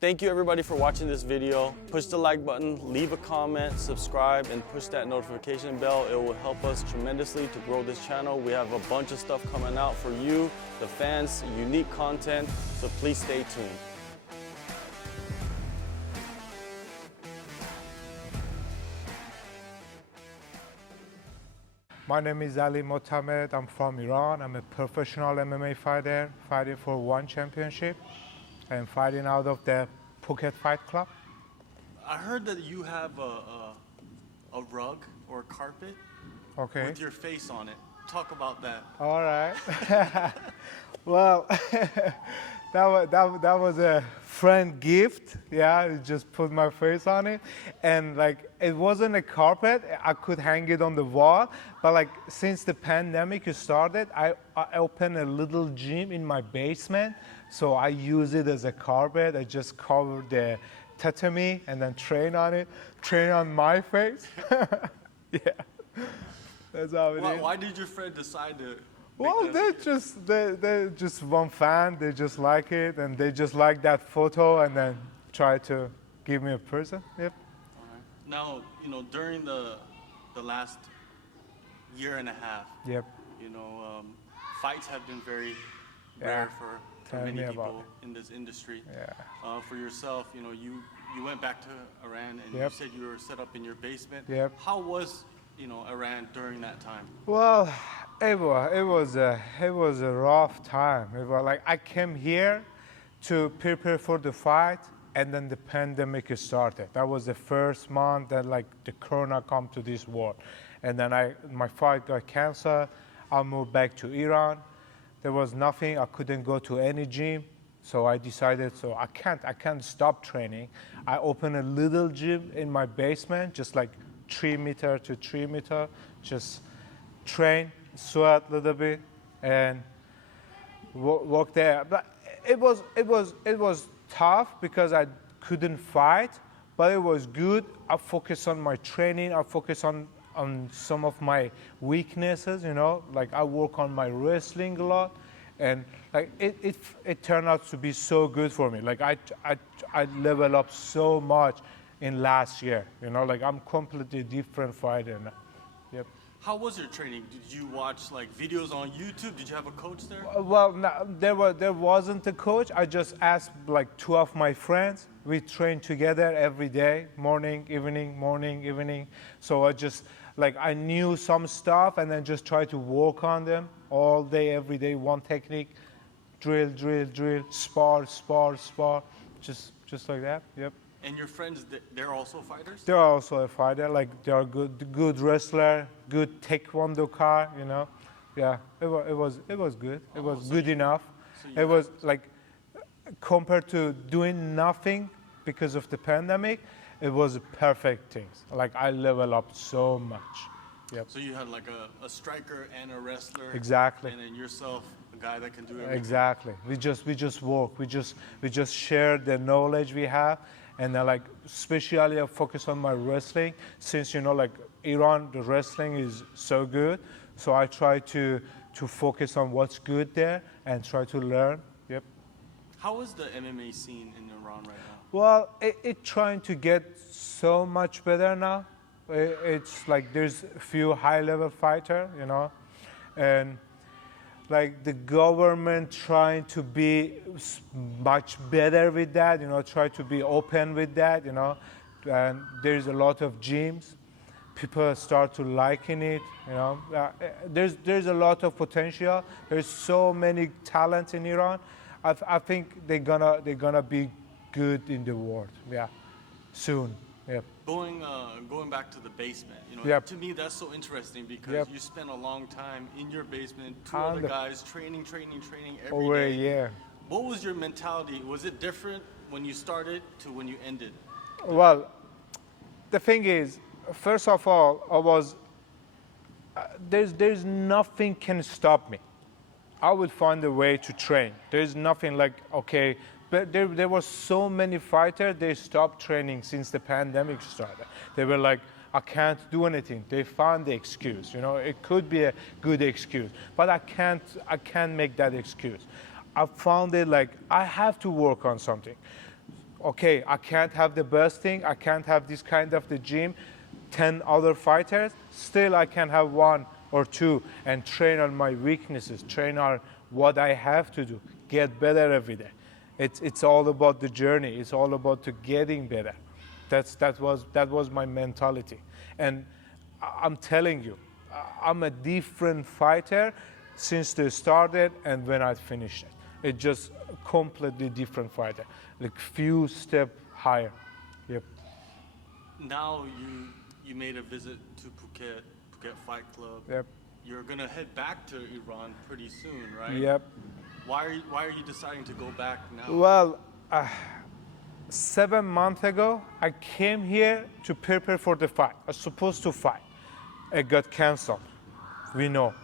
Thank you everybody for watching this video. Push the like button, leave a comment, subscribe, and push that notification bell. It will help us tremendously to grow this channel. We have a bunch of stuff coming out for you, the fans, unique content, so please stay tuned. My name is Ali Motamed. I'm from Iran. I'm a professional MMA fighter, fighting for one championship and fighting out of the Phuket Fight Club. I heard that you have a rug or a carpet with your face on it. Talk about that. All right. Well, that was a friend gift. Yeah, I just put my face on it. And like, it wasn't a carpet. I could hang it on the wall. But like, since the pandemic started, I opened a little gym in my basement. So I use it as a carpet. I just cover the tatami and then train on it, train on my face. Yeah, that's how it is. Why did your friend decide to? Well, they're just one fan. They just like it, and they just like that photo, and then try to give me a present. Yep. All right. Now, you know, during the last year and a half. Yep. You know, fights have been very rare for many people in this industry. Yeah. For yourself, you know, you went back to Iran, and you said you were set up in your basement. Yep. How was, you know, Iran during that time? Well, it was a rough time. It was like I came here to prepare for the fight, and then the pandemic started. That was the first month that like the corona come to this world, and then my fight got canceled. I moved back to Iran. There was nothing. I couldn't go to any gym, so I decided. So I can't stop training. I opened a little gym in my basement, just like 3 meter to 3 meter, just train, sweat a little bit, and work there. But it was tough because I couldn't fight, but it was good. I focused on my training. I focused on some of my weaknesses, you know, like I work on my wrestling a lot, and like it turned out to be so good for me. Like I leveled up so much in last year, you know, like I'm completely different fighter now. Yep. How was your training? Did you watch like videos on YouTube? Did you have a coach there? Well, no, there wasn't a coach. I just asked like 2 of my friends. We train together every day, morning, evening. So I knew some stuff, and then just try to work on them all day, every day, one technique, drill, spar, just like that. Yep. And your friends, they're also fighters? They're also a fighter. Like they're good wrestler, good taekwondo car. You know, yeah. It was good. It was good enough. It was like compared to doing nothing because of the pandemic, it was perfect things. Like I level up so much. Yep. So you had like a striker and a wrestler. Exactly. And then yourself, a guy that can do everything. Exactly. We just work. We just share the knowledge we have, and then like especially I focus on my wrestling, since you know like Iran, the wrestling is so good. So I try to focus on what's good there and try to learn. Yep. How is the MMA scene in Iran right now? Well, it's trying to get so much better now. It's like there's a few high-level fighters, you know, and like the government trying to be much better with that, you know, try to be open with that, you know, and there's a lot of gyms. People start to liking it, you know. There's a lot of potential. There's so many talents in Iran. I think they're gonna be good in the world, yeah, soon. Yep. Going back to the basement, you know, to me that's so interesting because you spent a long time in your basement, 2 other guys training every day. Over a year. What was your mentality? Was it different when you started to when you ended? Well, the thing is, first of all, I was there's nothing can stop me. I will find a way to train. There's nothing like, okay, but there were so many fighters, they stopped training since the pandemic started. They were like, I can't do anything. They found the excuse, you know, it could be a good excuse, but I can't make that excuse. I found it like, I have to work on something. okay, I can't have the best thing, I can't have this kind of the gym, 10 other fighters, still I can have one or two and train on my weaknesses, train on what I have to do, get better every day. It's all about the journey, it's all about to getting better. That was my mentality. And I'm telling you, I'm a different fighter since they started and when I finished it. It's just a completely different fighter, like few step higher. Yep. Now you made a visit to Phuket Fight Club. Yep. You're gonna head back to Iran pretty soon, right? Yep. Why are you deciding to go back now? Well, 7 months ago, I came here to prepare for the fight. I was supposed to fight. It got canceled. We know.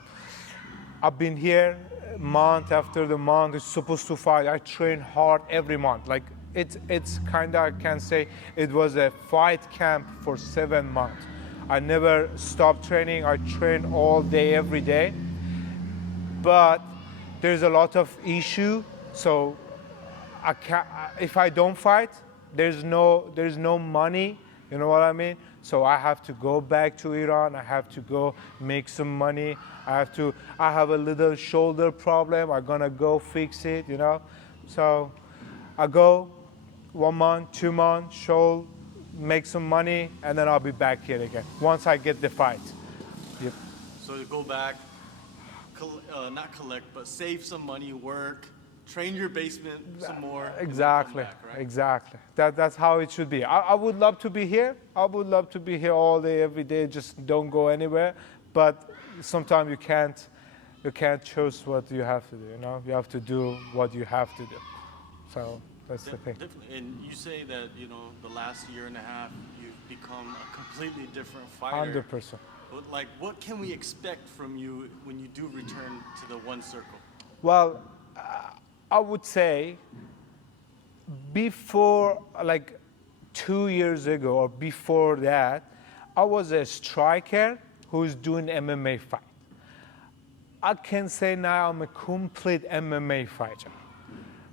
I've been here month after the month. It's supposed to fight. I train hard every month. Like it's kind of, I can say, it was a fight camp for 7 months. I never stopped training. I train all day, every day. But there's a lot of issue. So I can't, if I don't fight, there's no money. You know what I mean? So I have to go back to Iran. I have to go make some money. I have a little shoulder problem. I'm gonna go fix it, you know? So I go 1 month, 2 months, make some money, and then I'll be back here again once I get the fight. Yep. So you go back, not collect, but save some money, work, train your basement some more. Exactly, back, right? exactly. That's how it should be. I would love to be here. I would love to be here all day, every day. Just don't go anywhere. But sometimes you can't choose what you have to do. You know, you have to do what you have to do. So that's the thing. Definitely. And you say that the last year and a half you've become a completely different fighter. 100%. But like, what can we expect from you when you do return to the one circle? Well, I would say before, like 2 years ago or before that, I was a striker who's doing MMA fight. I can say now I'm a complete MMA fighter.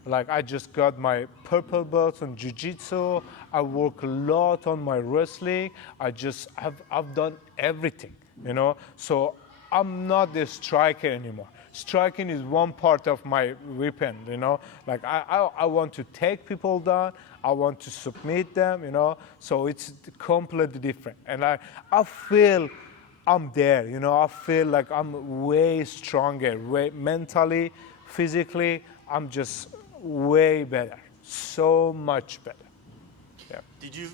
Like I just got my purple belt on jiu-jitsu. I work a lot on my wrestling. I've done everything, you know. So I'm not the striker anymore. Striking is one part of my weapon, you know. Like I want to take people down. I want to submit them, you know. So it's completely different. And I feel I'm there, you know. I feel like I'm way stronger, way mentally, physically. I'm just way better, so much better. Yeah. Did you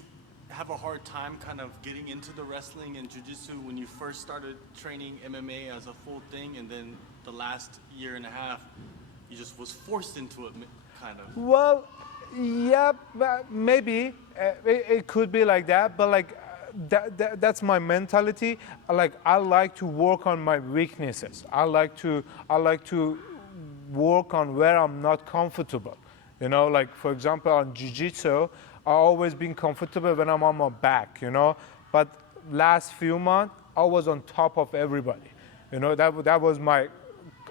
have a hard time kind of getting into the wrestling and jiu-jitsu when you first started training MMA as a full thing, and then the last year and a half you just was forced into it, kind of? Well, yeah, maybe it could be like that, but like that's my mentality. Like I like to work on my weaknesses. I like to work on where I'm not comfortable. You know, like for example on jiu-jitsu, I've always been comfortable when I'm on my back, you know. But last few months, I was on top of everybody. You know, that was my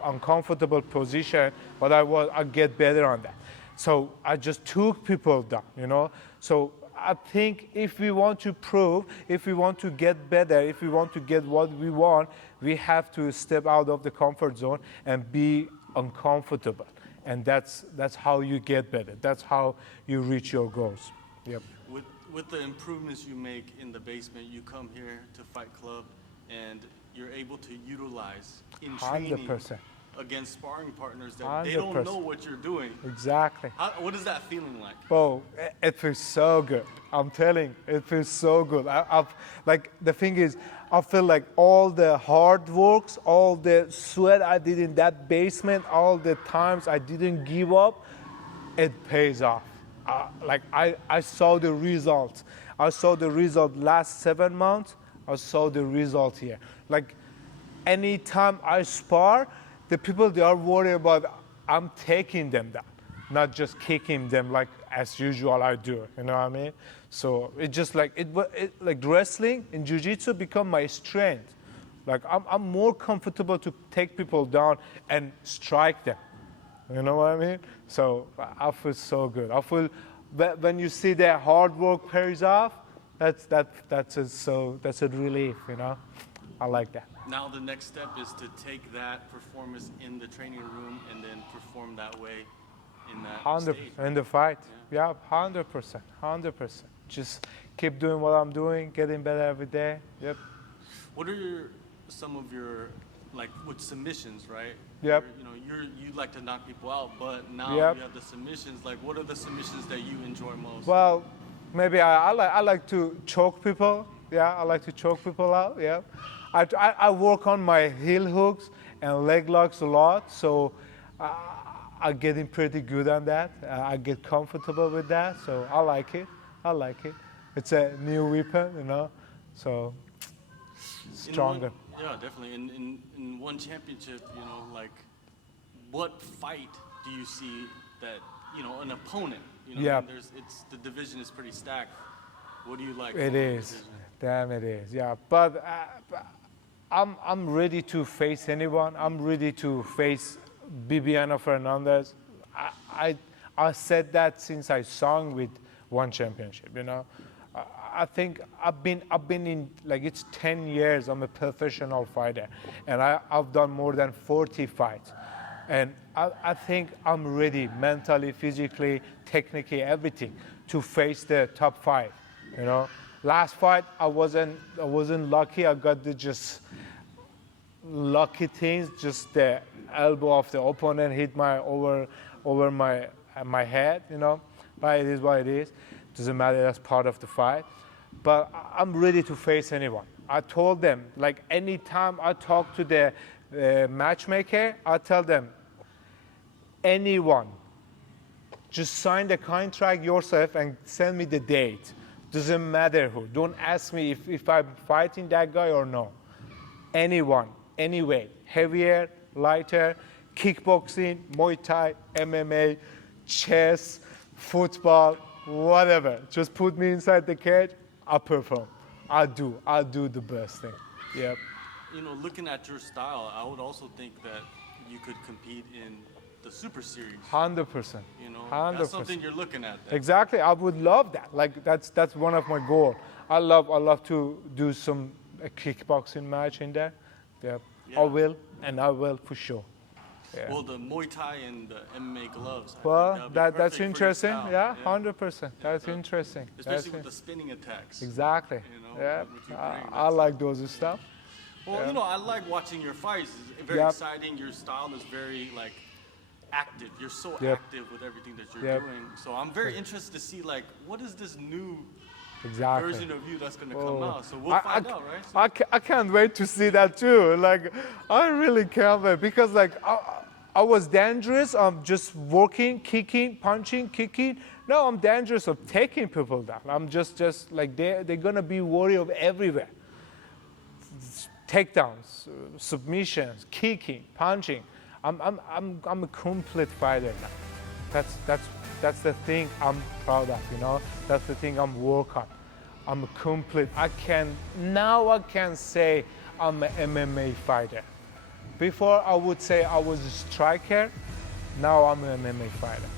uncomfortable position, but I get better on that. So I just took people down, you know. So I think if we want to prove, if we want to get better, if we want to get what we want, we have to step out of the comfort zone and be uncomfortable. And that's how you get better. That's how you reach your goals. Yep. With the improvements you make in the basement, you come here to Fight Club and you're able to utilize in training 100%. against sparring partners that 100%. they don't know what you're doing. Exactly. What is that feeling like? Oh, it feels so good. I'm telling you, it feels so good. Like the thing is, I feel like all the hard works, all the sweat I did in that basement, all the times I didn't give up, it pays off. Like I saw the result. I saw the result last 7 months. I saw the result here. Like anytime I spar, the people, they are worried about I'm taking them down, not just kicking them like as usual I do. You know what I mean? So it just like like wrestling and jiu-jitsu become my strength. Like I'm more comfortable to take people down and strike them. You know what I mean? So I feel so good. I feel when you see their hard work pays off, that's a relief, you know. I like that. Now the next step is to take that performance in the training room and then perform that way in that 100% stage. in the fight. Yeah, 100%, 100%. Just keep doing what I'm doing, getting better every day. Yep. What are some of your, like with submissions, right? Yep. You like to knock people out, but now Yep. you have the submissions. Like, what are the submissions that you enjoy most? Well, maybe I like to choke people. Yeah, I like to choke people out. Yeah. I work on my heel hooks and leg locks a lot, so I'm getting pretty good on that. I get comfortable with that, so I like it. I like it. It's a new weapon, you know, so stronger. Yeah, definitely. In one championship, like, what fight do you see that, an opponent, Yeah. the division is pretty stacked. What do you like? It is. Damn, it is. Yeah, but I'm ready to face anyone. I'm ready to face Bibiano Fernandez. I said that since I sung with one championship. I think I've been in, like, it's 10 years. I'm a professional fighter, and I've done more than 40 fights, and I think I'm ready mentally, physically, technically, everything to face the top 5. Last fight I wasn't lucky. I got the just lucky things. Just the elbow of the opponent hit my over my head. But it is what it is. Doesn't matter. That's part of the fight. But I'm ready to face anyone. I told them, like, anytime I talk to the matchmaker, I tell them, anyone, just sign the contract yourself and send me the date. Doesn't matter who. Don't ask me if I'm fighting that guy or no. Anyone, any weight, heavier, lighter, kickboxing, Muay Thai, MMA, chess, football, whatever. Just put me inside the cage, I perform. I do the best thing. Yep. Looking at your style, I would also think that you could compete in the Super Series. 100%. 100%. That's something you're looking at. Then. Exactly. I would love that. Like, that's one of my goals. I love to do some kickboxing match in there. Yep. Yeah. I will for sure. Yeah. Well, the Muay Thai and the MMA gloves. Well, that's interesting. interesting. Yeah, 100%. That's interesting. Especially with the spinning attacks. Exactly. Yeah. I like those stuff. Well, Yeah. I like watching your fights. It's very exciting. Your style is very, like, active. You're so active with everything that you're doing. So I'm very interested to see, like, what is this new version of you that's going to come out? So we'll find out, right? So I can't wait to see that too. Like, I really can't wait because, like, I was dangerous. I'm just working, kicking, punching, kicking. Now I'm dangerous of taking people down. I'm just like, they're gonna be worried of everywhere. Takedowns, submissions, kicking, punching. I'm a complete fighter now. That's the thing I'm proud of. That's the thing I'm working on. I'm a complete. I can say I'm an MMA fighter. Before I would say I was a striker. Now I'm an MMA fighter.